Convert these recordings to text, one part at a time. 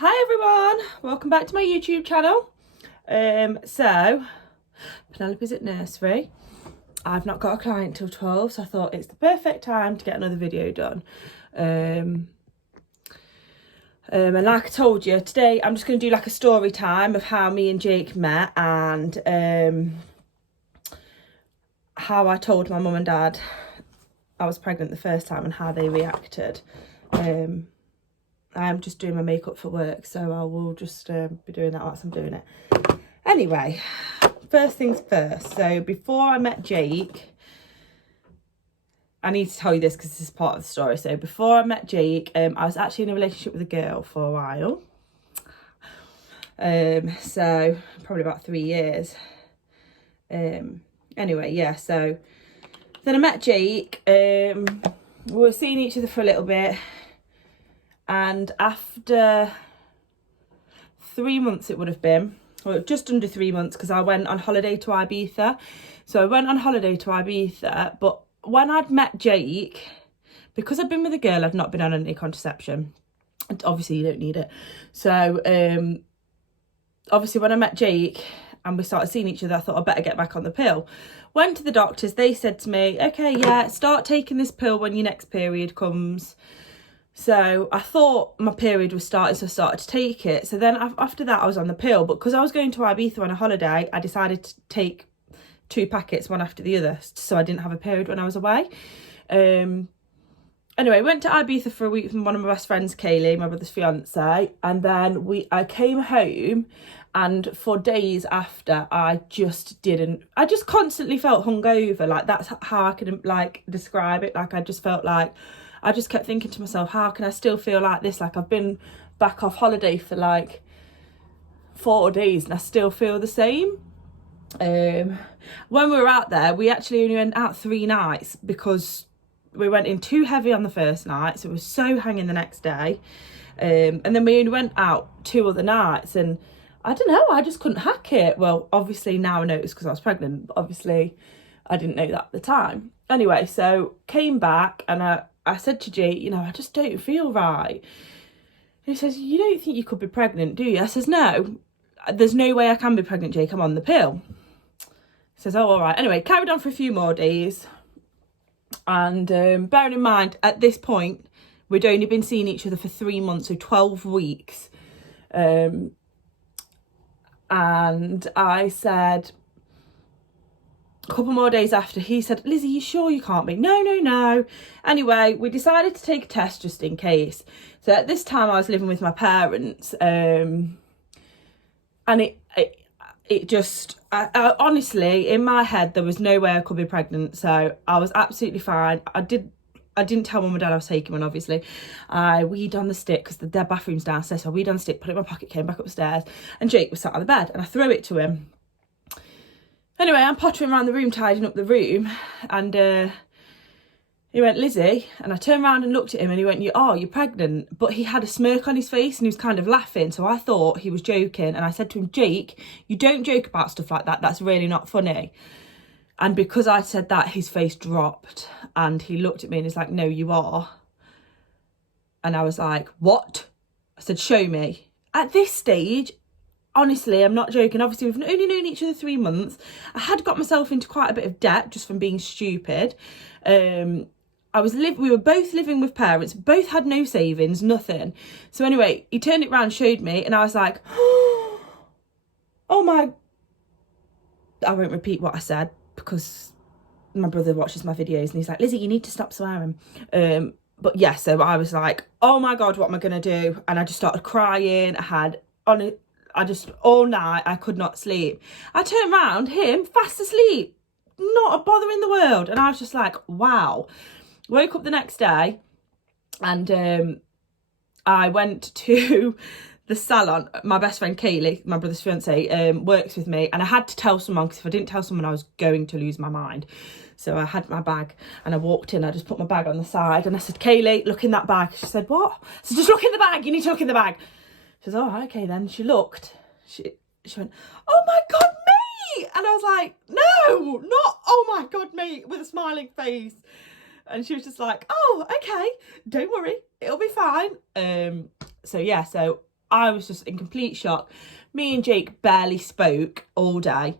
Hi everyone, welcome back to my YouTube channel. So Penelope's at nursery. I've not got a client till 12, so I thought it's the perfect time to get another video done. And like I told you, today I'm just going to do like a story time of how me and Jake met and how I told my mum and dad I was pregnant the first time and how they reacted. I'm just doing my makeup for work, so I will just be doing that whilst I'm doing it. Anyway, first things first. So before I met Jake, I need to tell you this because this is part of the story. So before I met Jake, I was actually in a relationship with a girl for a while. So probably about 3 years. Anyway, yeah, so then I met Jake. We were seeing each other for a little bit. And after 3 months, it would have been, well, just under 3 months, because I went on holiday to Ibiza. So I went on holiday to Ibiza, but when I'd met Jake, because I'd been with a girl, I'd not been on any contraception. And obviously, you don't need it. So obviously, when I met Jake and we started seeing each other, I thought I'd better get back on the pill. Went to the doctors. They said to me, okay, yeah, start taking this pill when your next period comes. So I thought my period was starting, so I started to take it. So then after that, I was on the pill. But because I was going to Ibiza on a holiday, I decided to take 2 packets, one after the other, so I didn't have a period when I was away. Anyway, went to Ibiza for a week with one of my best friends, Kaylee, my brother's fiance. And then I came home, and for days after, I just constantly felt hungover. Like, that's how I could, like, describe it. Like, I just felt like, I just kept thinking to myself, how can I still feel like this? Like, I've been back off holiday for like 4 days and I still feel the same. When we were out there, we actually only went out 3 nights because we went in too heavy on the first night. So it was so hanging the next day. And then we only went out 2 other nights, and I don't know, I just couldn't hack it. Well, obviously now I know it's because I was pregnant, but obviously I didn't know that at the time. Anyway, so came back and I said to Jake, you know, I just don't feel right. He says, you don't think you could be pregnant, do you? I says, no, there's no way I can be pregnant, Jake. I'm on the pill. He says, oh, all right. Anyway, carried on for a few more days. And bearing in mind, at this point, we'd only been seeing each other for 3 months, so 12 weeks. And I said, a couple more days after, he said, Lizzie, you sure you can't be? No. Anyway, we decided to take a test just in case. So at this time I was living with my parents, and it just, I honestly, in my head, there was no way I could be pregnant. So I was absolutely fine. I didn't tell mum and dad I was taking one, obviously. I weed on the stick because their bathroom's downstairs. So I weed on the stick, put it in my pocket, came back upstairs, and Jake was sat on the bed and I threw it to him. Anyway, I'm pottering around the room, tidying up the room, and he went, Lizzie, and I turned around and looked at him and he went, you're pregnant. But he had a smirk on his face and he was kind of laughing, so I thought he was joking. And I said to him, Jake, you don't joke about stuff like that. That's really not funny. And because I said that, his face dropped and he looked at me and he's like, no, you are. And I was like, what? I said, show me. At this stage, honestly, I'm not joking. Obviously, we've only known each other 3 months. I had got myself into quite a bit of debt just from being stupid. We were both living with parents, both had no savings, nothing. So anyway, he turned it round, showed me, and I was like, oh my. I won't repeat what I said because my brother watches my videos and he's like, Lizzie, you need to stop swearing. But yeah, so I was like, oh my God, what am I going to do? And I just started crying. All night, I could not sleep. I turned round, him, fast asleep, not a bother in the world. And I was just like, wow. Woke up the next day and I went to the salon. My best friend Kaylee, my brother's fiance, works with me. And I had to tell someone, because if I didn't tell someone, I was going to lose my mind. So I had my bag and I walked in. I just put my bag on the side and I said, Kaylee, look in that bag. She said, what? I said, just look in the bag. You need to look in the bag. She says, oh, okay then. She looked. She went, oh my God, mate! And I was like, no, not oh my God, mate, with a smiling face. And she was just like, oh, okay, don't worry, it'll be fine. So yeah, so I was just in complete shock. Me and Jake barely spoke all day.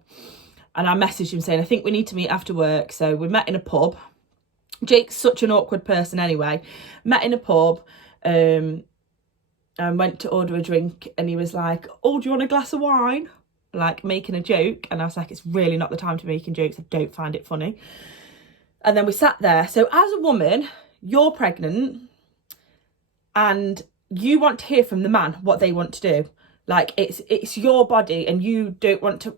And I messaged him saying, I think we need to meet after work. So we met in a pub. Jake's such an awkward person anyway. Met in a pub and went to order a drink. And he was like, oh, do you want a glass of wine? Like making a joke. And I was like, it's really not the time to be making jokes. I don't find it funny. And then we sat there. So as a woman, you're pregnant and you want to hear from the man what they want to do. Like, it's your body and you don't want to...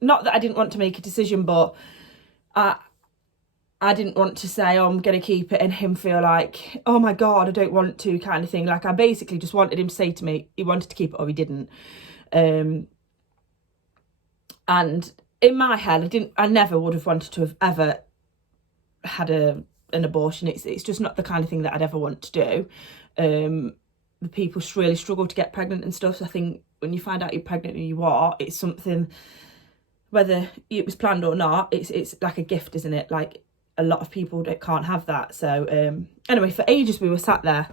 Not that I didn't want to make a decision, but I didn't want to say, oh, I'm going to keep it, and him feel like, oh my God, I don't want to, kind of thing. Like, I basically just wanted him to say to me he wanted to keep it or he didn't. And in my head, I never would have wanted to have ever had an abortion. It's just not the kind of thing that I'd ever want to do. The people really struggle to get pregnant and stuff. So I think when you find out you're pregnant and you are, it's something, whether it was planned or not, it's like a gift, isn't it? Like, a lot of people can't have that. So anyway, for ages we were sat there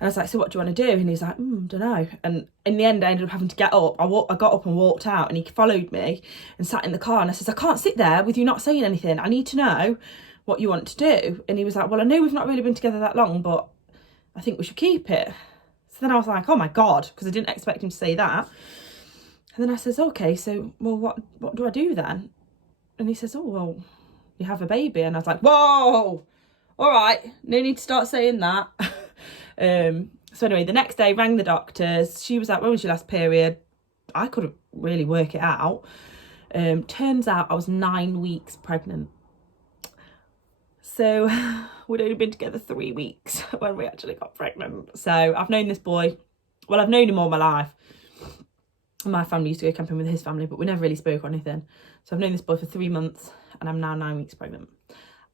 and I was like, so what do you want to do? And he's like, don't know. And in the end I ended up having to get up. I got up and walked out, and he followed me and sat in the car, and I said, I can't sit there with you not saying anything. I need to know what you want to do. And he was like, well, I know we've not really been together that long, but I think we should keep it. So then I was like, oh my God, because I didn't expect him to say that. And then I says, okay, so, well, what do I do then? And he says, oh, well, you have a baby. And I was like, whoa, all right, no need to start saying that. So anyway, the next day, rang the doctors. She was like, when was your last period? I couldn't really work it out. Turns out I was 9 weeks pregnant. So we'd only been together 3 weeks when we actually got pregnant. So I've known this boy, well, I've known him all my life. My family used to go camping with his family, but we never really spoke or anything. So I've known this boy for 3 months and I'm now 9 weeks pregnant.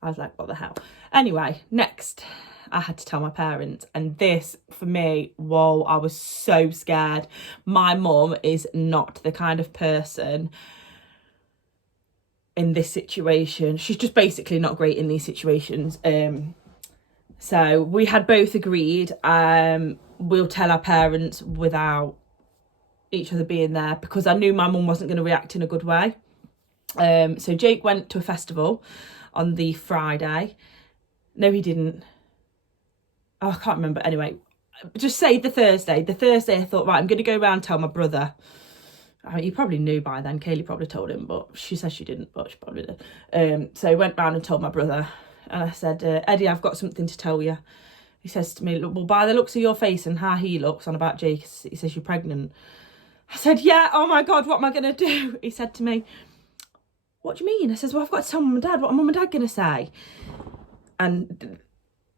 I was like, what the hell? Anyway, next, I had to tell my parents. And this, for me, whoa, I was so scared. My mum is not the kind of person in this situation. She's just basically not great in these situations. So we had both agreed, we'll tell our parents without each other being there, because I knew my mum wasn't going to react in a good way. So Jake went to a festival on the Friday. No, he didn't. Oh, I can't remember. Anyway, just say the Thursday. The Thursday I thought, right, I'm going to go around and tell my brother. I mean, he probably knew by then. Kaylee probably told him, but she says she didn't, but she probably did. So I went round and told my brother, and I said, Eddie, I've got something to tell you. He says to me, look, well, by the looks of your face and how he looks on about Jake, he says you're pregnant. I said, yeah, oh my God, what am I going to do? He said to me, what do you mean? I says, well, I've got to tell mum and dad. What are mum and dad going to say? And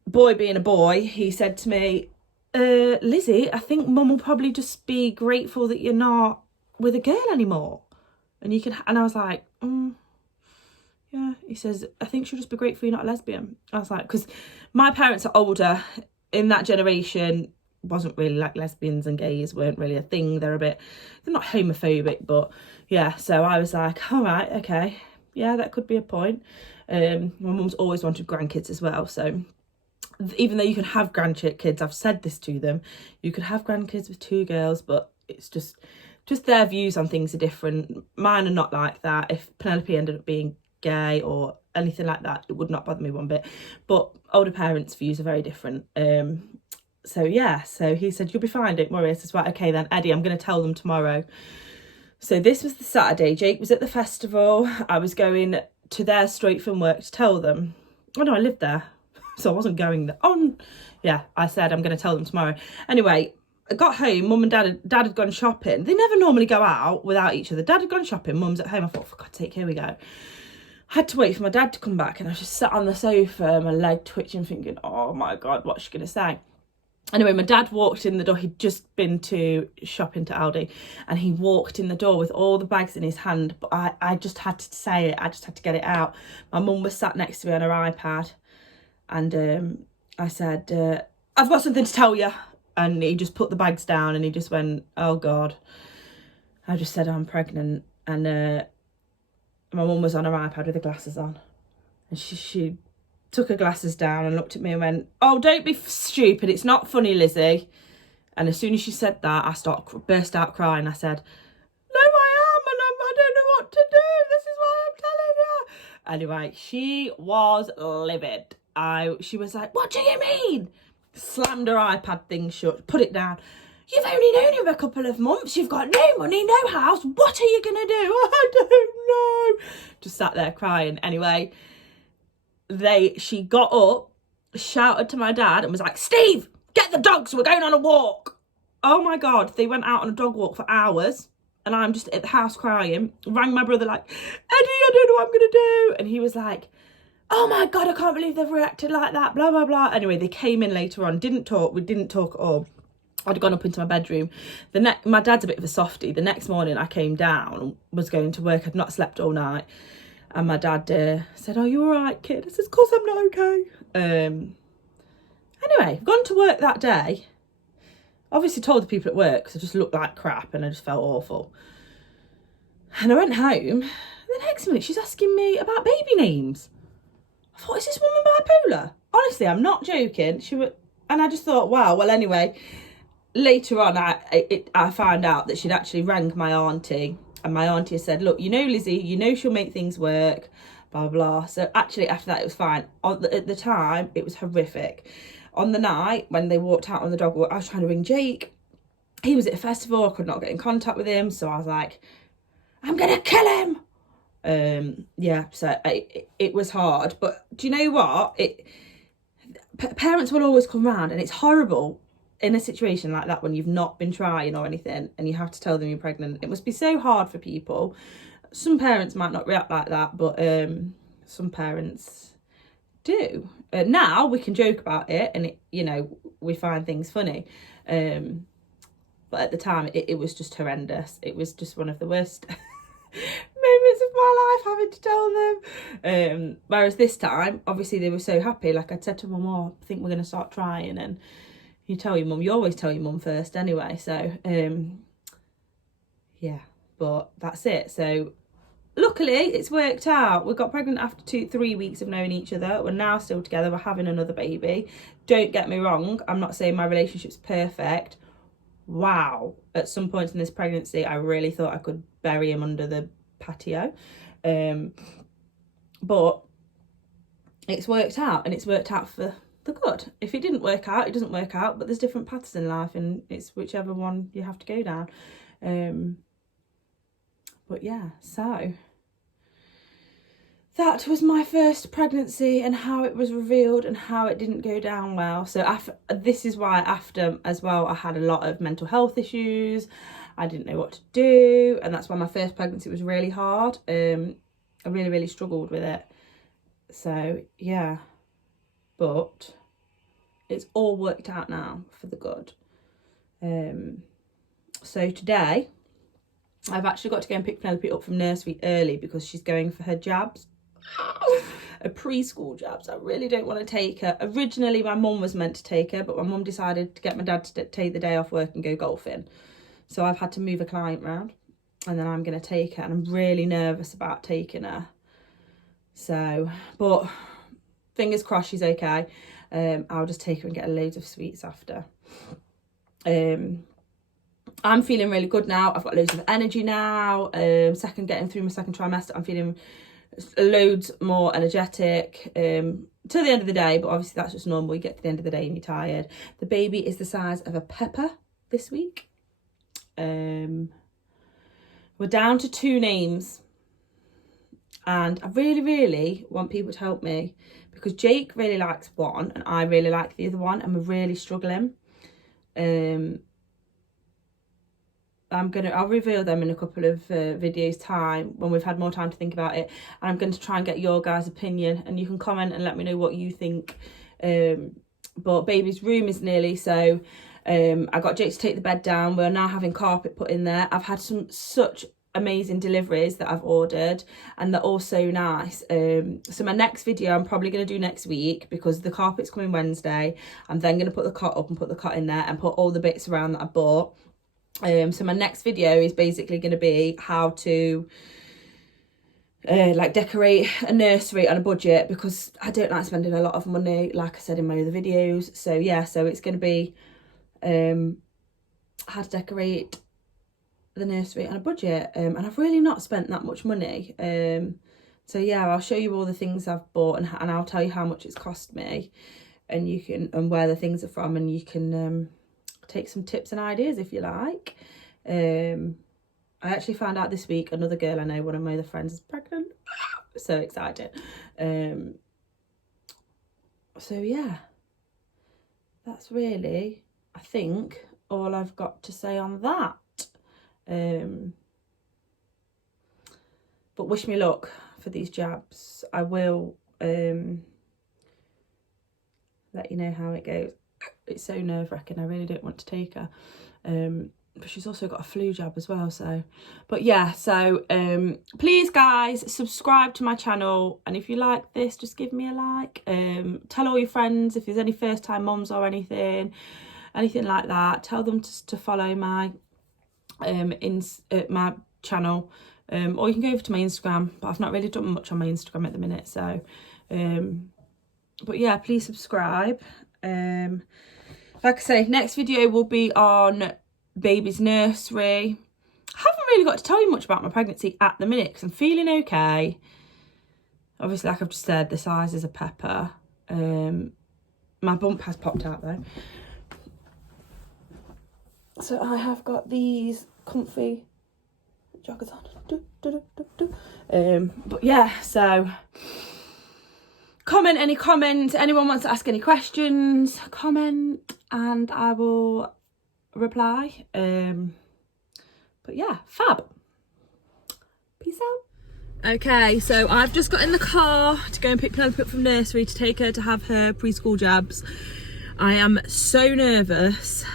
boy being a boy, he said to me, Lizzie, I think mum will probably just be grateful that you're not with a girl anymore. And you can, and I was like, yeah. He says, I think she'll just be grateful you're not a lesbian. I was like, because my parents are older. In that generation, wasn't really like lesbians and gays weren't really a thing. They're not homophobic, but yeah. So I was like, all right, okay, yeah, that could be a point. My mum's always wanted grandkids as well. So even though you can have grandkids, I've said this to them, you could have grandkids with 2 girls, but it's just their views on things are different. Mine are not like that. If Penelope ended up being gay or anything like that, it would not bother me one bit. But older parents' views are very different. So yeah, so he said, you'll be fine, don't worry. I said, right, okay then, Eddie, I'm going to tell them tomorrow. So this was the Saturday. Jake was at the festival. I was going to there straight from work to tell them. Oh no, I lived there. So I wasn't going there. Oh, yeah, I said, I'm going to tell them tomorrow. Anyway, I got home, mum and dad had gone shopping. They never normally go out without each other. Dad had gone shopping, mum's at home. I thought, for God's sake, here we go. I had to wait for my dad to come back, and I was just sat on the sofa, my leg twitching, thinking, oh my God, what's she going to say? Anyway, my dad walked in the door. He'd just been to shopping to Aldi, and he walked in the door with all the bags in his hand. But I just had to say it. I just had to get it out. My mum was sat next to me on her iPad, and I said, I've got something to tell you. And he just put the bags down and he just went, oh God. I just said, I'm pregnant. And my mum was on her iPad with the glasses on. And she took her glasses down and looked at me and went, oh, don't be stupid. It's not funny, Lizzie. And as soon as she said that, I burst out crying. I said, no, I am, and I don't know what to do. This is why I'm telling you. Anyway, she was livid. She was like, what do you mean? Slammed her iPad thing shut, put it down. You've only known him a couple of months. You've got no money, no house. What are you going to do? I don't know. Just sat there crying. Anyway, she got up, shouted to my dad and was like, Steve, get the dogs. We're going on a walk. Oh my God. They went out on a dog walk for hours. And I'm just at the house crying. Rang my brother like, Eddie, I don't know what I'm going to do. And he was like, oh my God, I can't believe they've reacted like that. Blah, blah, blah. Anyway, they came in later on. Didn't talk. We didn't talk at all. I'd gone up into my bedroom. My dad's a bit of a softie. The next morning I came down, was going to work. I'd not slept all night. And my dad said, are you all right, kid? I said, of course I'm not okay. Anyway, gone to work that day. Obviously told the people at work because I just looked like crap and I just felt awful. And I went home. And the next minute she's asking me about baby names. I thought, is this woman bipolar? Honestly, I'm not joking. And I just thought, wow. Well, anyway, later on, I found out that she'd actually rang my auntie, and my auntie said, look, you know, Lizzie, you know she'll make things work, blah, blah. So actually, after that, it was fine. At the time, it was horrific. On the night, when they walked out on the dog walk, I was trying to ring Jake. He was at a festival. I could not get in contact with him. So I was like, I'm going to kill him. Yeah, so it was hard. But do you know what? Parents will always come round, and it's horrible in a situation like that when you've not been trying or anything and you have to tell them you're pregnant. It must be so hard for people. Some parents might not react like that, but some parents do. Now we can joke about it and we find things funny. But at the time it was just horrendous. It was just one of the worst moments of my life, having to tell them. Whereas this time, obviously they were so happy. Like I said to Mum, I think we're going to start trying, and you tell your mum, you always tell your mum first anyway. So, yeah, but that's it. So, luckily, it's worked out. We got pregnant after 3 weeks of knowing each other. We're now still together. We're having another baby. Don't get me wrong. I'm not saying my relationship's perfect. Wow. At some point in this pregnancy, I really thought I could bury him under the patio. But it's worked out, and it's worked out for the good. If it didn't work out, it doesn't work out, but there's different paths in life, and it's whichever one you have to go down. But yeah, so that was my first pregnancy and how it was revealed and how it didn't go down well. So this is why after as well I had a lot of mental health issues. I didn't know what to do, and that's why my first pregnancy was really hard. I really struggled with it. So yeah, but it's all worked out now for the good. So today I've actually got to go and pick Penelope up from nursery early because she's going for her jabs. A preschool jabs. I really don't want to take her. Originally my mum was meant to take her, but my mum decided to get my dad to take the day off work and go golfing. So I've had to move a client round, and then I'm going to take her, and I'm really nervous about taking her. So, but fingers crossed she's okay. I'll just take her and get her loads of sweets after. I'm feeling really good now. I've got loads of energy now. Getting through my second trimester, I'm feeling loads more energetic till the end of the day, but obviously that's just normal. You get to the end of the day and you're tired. The baby is the size of a pepper this week. We're down to 2 names, and I really want people to help me because Jake really likes one and I really like the other one, and we're really struggling. I'll reveal them in a couple of videos time when we've had more time to think about it, and I'm going to try and get your guys' opinion, and you can comment and let me know what you think. But baby's room is nearly, so I got Jake to take the bed down. We're now having carpet put in there. I've had such amazing deliveries that I've ordered, and they're all so nice. So my next video I'm probably going to do next week because the carpet's coming Wednesday. I'm then going to put the cot up and put the cot in there and put all the bits around that I bought. So my next video is basically going to be how to like decorate a nursery on a budget, because I don't like spending a lot of money, like I said in my other videos. So yeah, so it's going to be how to decorate the nursery on a budget, and I've really not spent that much money. So yeah, I'll show you all the things I've bought, and I'll tell you how much it's cost me, and you can, and where the things are from, and you can take some tips and ideas if you like. I actually found out this week another girl I know, one of my other friends, is pregnant. So excited. So yeah, that's really, I think, all I've got to say on that. But wish me luck for these jabs. I will let you know how it goes. It's so nerve-wracking. I really don't want to take her. But she's also got a flu jab as well, so. But yeah, so please guys, subscribe to my channel, and if you like this, just give me a like. Tell all your friends if there's any first-time mums or anything like that. Tell them to follow my my channel, or you can go over to my Instagram, but I've not really done much on my Instagram at the minute, so but yeah, please subscribe. Like I say, next video will be on baby's nursery. I haven't really got to tell you much about my pregnancy at the minute because I'm feeling okay. Obviously, like I've just said, the size is a pepper. My bump has popped out though. So I have got these comfy joggers on. But yeah, so comment any comments. Anyone wants to ask any questions, comment, and I will reply. But yeah, fab. Peace out. Okay, so I've just got in the car to go and pick Penelope up from nursery to take her to have her preschool jabs. I am so nervous.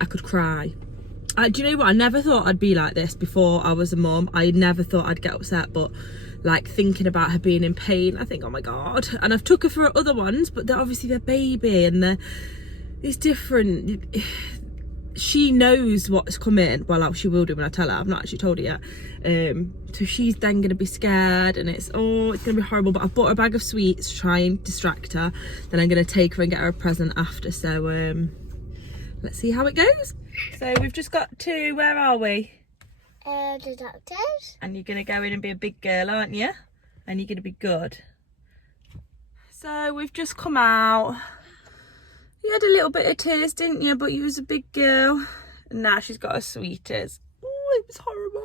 I could cry. Do you know what? I never thought I'd be like this before I was a mum. I never thought I'd get upset, but like thinking about her being in pain, I think, oh my God. And I've took her for other ones, but they're obviously their baby and it's different. She knows what's coming. Well, she will do when I tell her. I've not actually told her yet. So she's then going to be scared, and it's going to be horrible. But I've bought her a bag of sweets to try and distract her. Then I'm going to take her and get her a present after. So let's see how it goes. So we've just got to, where are we? The doctors. And you're going to go in and be a big girl, aren't you? And you're going to be good. So we've just come out. You had a little bit of tears, didn't you? But you was a big girl. And now she's got her sweeties. Oh, it was horrible.